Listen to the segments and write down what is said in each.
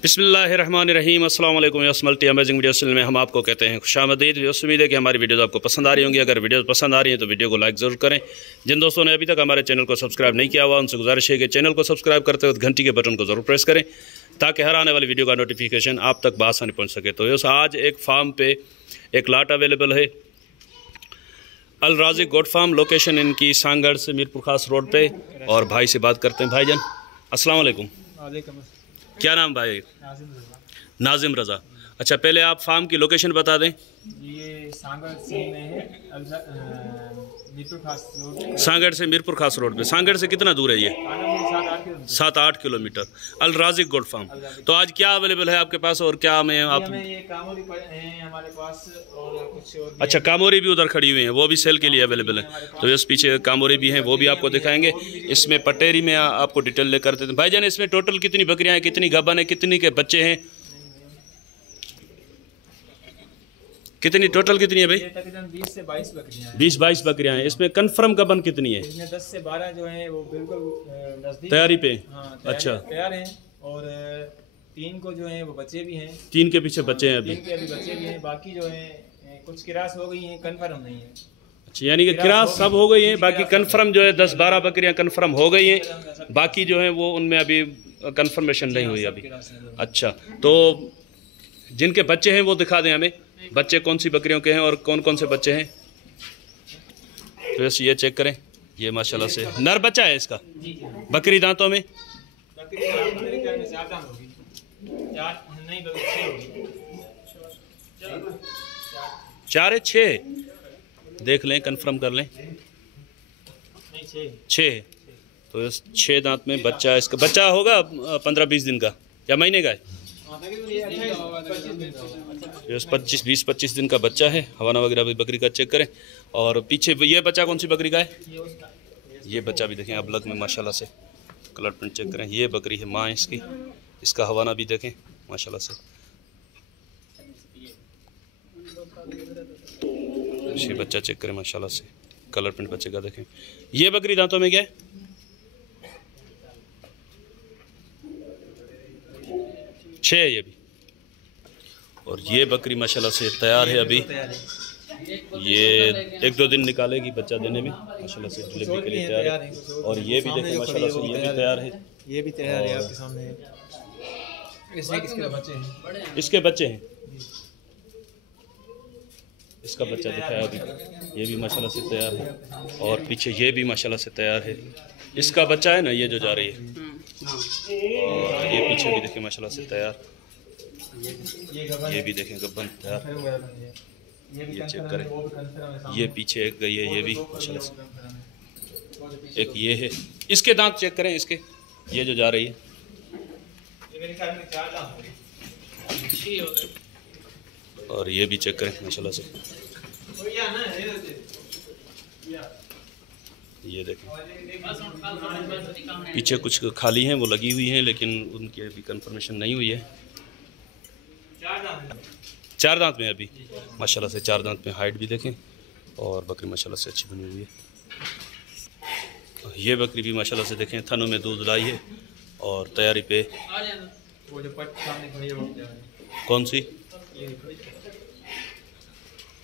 बिस्मिल्लाहिर्रहमानिर्रहीम अस्सलाम वालेकुम। Yes multi amazing video channel में हम आपको कहते हैं खुशामदीद। उम्मीद है कि हमारी वीडियोज़ आपको पसंद आ रही होंगी। अगर वीडियो पसंद आ रही है तो वीडियो को लाइक ज़रूर करें। जिन दोस्तों ने अभी तक हमारे चैनल को सब्सक्राइब नहीं किया हुआ उनसे गुजारिश है कि चैनल को सब्सक्राइब करते वक्त घंटी के बटन को ज़रूर प्रेस करें ताकि हर आने वाली वीडियो का नोटिफिकेशन आप तक बआसानी पहुँच सके। तो यस आज एक फार्म पे एक लाट अवेलेबल है, अल राज़िक गोट फार्म। लोकेशन इनकी सांगड़ से मीरपुर खास रोड पे। और भाई से बात करते हैं। भाईजान अस्सलाम वालेकुम। क्या नाम भाई? नाजिम रज़ा। अच्छा, पहले आप फार्म की लोकेशन बता दें। ये सांगड़ से में है, मीरपुर खास रोड। सांगड़ से मीरपुर खास रोड पे। सांगड़ से कितना दूर है ये? 7-8 किलोमीटर। अल राज़िक गोट फार्म। तो आज क्या अवेलेबल है आपके पास और क्या में आप? ये कामोरी हैं हमारे पास और कुछ और। अच्छा, कामोरी भी उधर खड़ी हुई हैं, वो भी सेल के लिए अवेलेबल है। तो इस पीछे कामोरी भी हैं, वो भी आपको दिखाएंगे। इसमें पटेरी में आपको डिटेल लेकर देते हैं। भाईजान इसमें टोटल कितनी बकरियां हैं, कितनी गबन है, कितनी के बच्चे हैं, कितनी टोटल कितनी है भाई? तकरीबन 20 से 22 बकरियां हैं। 20-22 बकरियां हैं। इसमें कन्फर्म गबन कितनी है? इसमें 10 से 12 जो हैं वो बिल्कुल नजदीक तैयारी पे। हाँ, अच्छा, तैयार हैं। और 3 को जो हैं वो बच्चे भी हैं। 3 के पीछे बच्चे हैं अभी? 3 के अभी बच्चे भी हैं। बाकी जो हैं कुछ किरास हो गई हैं, कन्फर्म नहीं है। अच्छा, यानी कि किरास सब हो गई है, बाकी कन्फर्म जो है 10-12 बकरियां कन्फर्म हो गई हैं, बाकी जो है वो उनमें अभी कन्फर्मेशन नहीं हुई अभी। अच्छा, तो जिनके बच्चे हैं वो दिखा दें हमें। बच्चे कौन सी बकरियों के हैं और कौन कौन से बच्चे हैं? तो बस ये चेक करें। ये माशाल्लाह से नर बच्चा है इसका। बकरी दांतों में चार है, 6 देख लें, कंफर्म कर लें। 6। तो इस 6 दांत में बच्चा, इसका बच्चा होगा 15-20 दिन का या महीने का है? 20-25 दिन का बच्चा है। हवाना वगैरह भी बकरी का चेक करें। और पीछे ये बच्चा कौन सी बकरी का है? ये बच्चा भी देखें अब लग में माशाल्लाह से। कलर प्रिंट चेक करें। ये बकरी है माँ इसकी। इसका हवाना भी देखें माशाल्लाह से। ये बच्चा चेक करें माशाल्लाह से। कलर प्रिंट बच्चे का देखें। ये बकरी दांतों में क्या है? 6 है ये भी। और ये बकरी माशाल्लाह से तैयार है अभी। ये 1-2 दिन निकालेगी बच्चा देने में माशाल्लाह से। डिलीवरी के लिए तैयार है। और ये भी देखें माशाल्लाह से, ये भी तैयार है। ये भी तैयार है आपके सामने। इसमें किसके बच्चे हैं? इसके बच्चे हैं। इसका बच्चा दिखाया अभी। ये भी माशाल्लाह से तैयार है। और पीछे ये भी माशाल्लाह से तैयार है। इसका बच्चा है ना, ये जो जा रही है। और ये पीछे भी देखें माशाल्लाह से तैयार। ये भी देखें गब्बन तैयार। ये चेक करें। ये पीछे एक गई है, ये भी माशाल्लाह से। एक ये है। इसके दांत चेक करें इसके। ये जो जा रही है। और ये भी चेक करें माशाल्लाह से। ये देखें पीछे कुछ खाली हैं, वो लगी हुई हैं, लेकिन उनकी अभी कंफर्मेशन नहीं हुई है। 4 दांत में अभी माशाल्लाह से। 4 दांत में हाइट भी देखें। और बकरी माशाल्लाह से अच्छी बनी हुई है। ये बकरी भी माशाल्लाह से देखें, थनों में दूध लाई है और तैयारी पे। वो जो पट सामने खड़ी है वो कौन सी?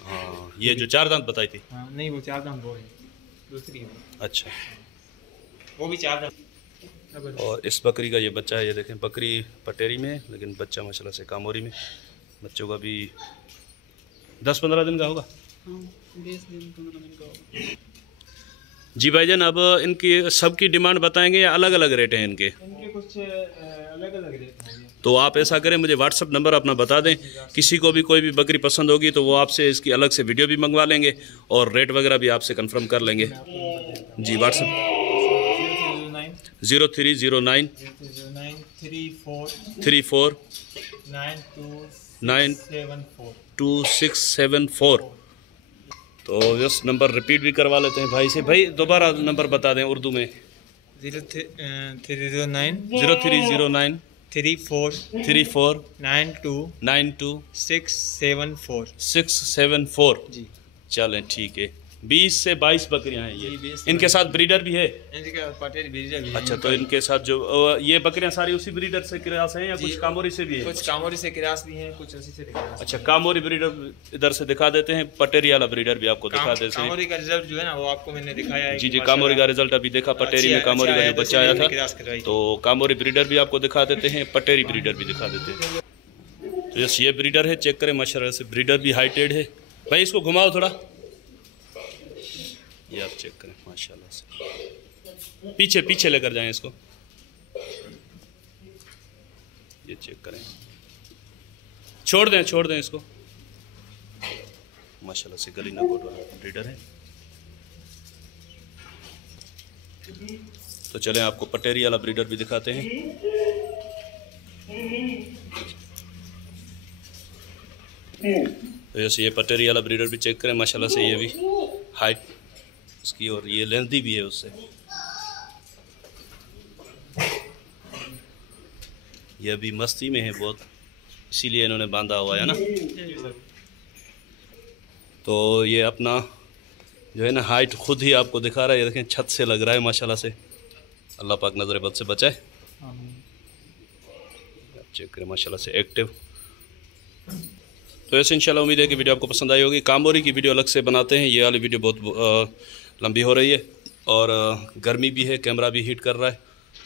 हाँ, ये जो 4 दांत बताई थी। हाँ, नहीं वो 4 दांत वो है, दूसरी है। अच्छा, वो भी 4 दांत। और इस बकरी का ये बच्चा है। ये देखें बकरी पटेरी में, लेकिन बच्चा माशाल्लाह से कामोरी में। बच्चों का भी 10-15 दिन का होगा। 20 दिन 15 दिन का होगा। जी भाईजान, अब इनकी सबकी डिमांड बताएंगे या अलग अलग रेट हैं इनके? इनके कुछ अलग अलग रेट हैं। तो आप ऐसा करें, मुझे व्हाट्सअप नंबर अपना बता दें। किसी को भी कोई भी बकरी पसंद होगी तो वो आपसे इसकी अलग से वीडियो भी मंगवा लेंगे और रेट वगैरह भी आपसे कंफर्म कर लेंगे। जी व्हाट्सअप 0309 34 9274। तो इस नंबर रिपीट भी करवा लेते हैं भाई से। भाई दोबारा नंबर बता दें उर्दू में। 0309 34 92 674 674। जी। चलें ठीक है, 20 से 22 बकरियां हैं ये। 20 इनके साथ ब्रीडर भी है? इनके पटेल ब्रीडर भी है। अच्छा, तो इनके साथ जो ये बकरियां सारी उसी ब्रीडर से क्रास हैं या कुछ कामोरी से भी है? कुछ कामोरी से क्रास भी हैं, कुछ उसी से क्रास। अच्छा, कामोरी ब्रीडर इधर से दिखा देते हैं, पटेरी वाला ब्रीडर भी आपको दिखा देते हैं। कामोरी का रिजल्ट जो है ना वो आपको मैंने दिखाया है। जी जी, कामोरी का रिजल्ट अभी देखा, पटेरी में कामोरी का जो बच्चा आया था। तो कामोरी ब्रीडर भी आपको दिखा देते हैं, पटेरी ब्रीडर भी दिखा देते हैं। तो यस, ये ब्रीडर है, चेक करें माशाल्लाह से, ब्रीडर भी हाइटेड है। भाई इसको घुमाओ थोड़ा, ये आप चेक करें माशाल्लाह से, पीछे पीछे लेकर जाएं इसको, ये चेक करें, छोड़ दें इसको, माशाल्लाह से गली नकोट वाला ब्रीडर है। तो चलें आपको पटेरी वाला ब्रीडर भी दिखाते हैं। तो जैसे ये पटेरी वाला ब्रीडर भी चेक करें माशाल्लाह से, ये भी हाइट इसकी और ये लेंथी भी है उससे। ये अभी मस्ती में है बहुत, इसीलिए इन्होंने बांधा हुआ है ना। तो ये अपना जो है ना हाइट खुद ही आपको दिखा रहा है, ये देखें छत से लग रहा है माशाल्लाह से। अल्लाह पाक नजर बद से बचाए। चेक करें माशाल्लाह से एक्टिव। तो ऐसे इंशाल्लाह उम्मीद है कि वीडियो आपको पसंद आई होगी। कामोरी की वीडियो अलग से बनाते हैं, ये वाली वीडियो बहुत लंबी हो रही है और गर्मी भी है, कैमरा भी हीट कर रहा है।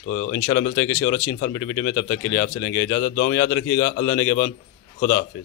तो इंशाल्लाह मिलते हैं किसी और अच्छी इन्फॉर्मेटिव वीडियो में, तब तक के लिए आपसे लेंगे इजाज़त। दुआ में याद रखिएगा। अल्लाह ने के बाद खुदा हाफिज़।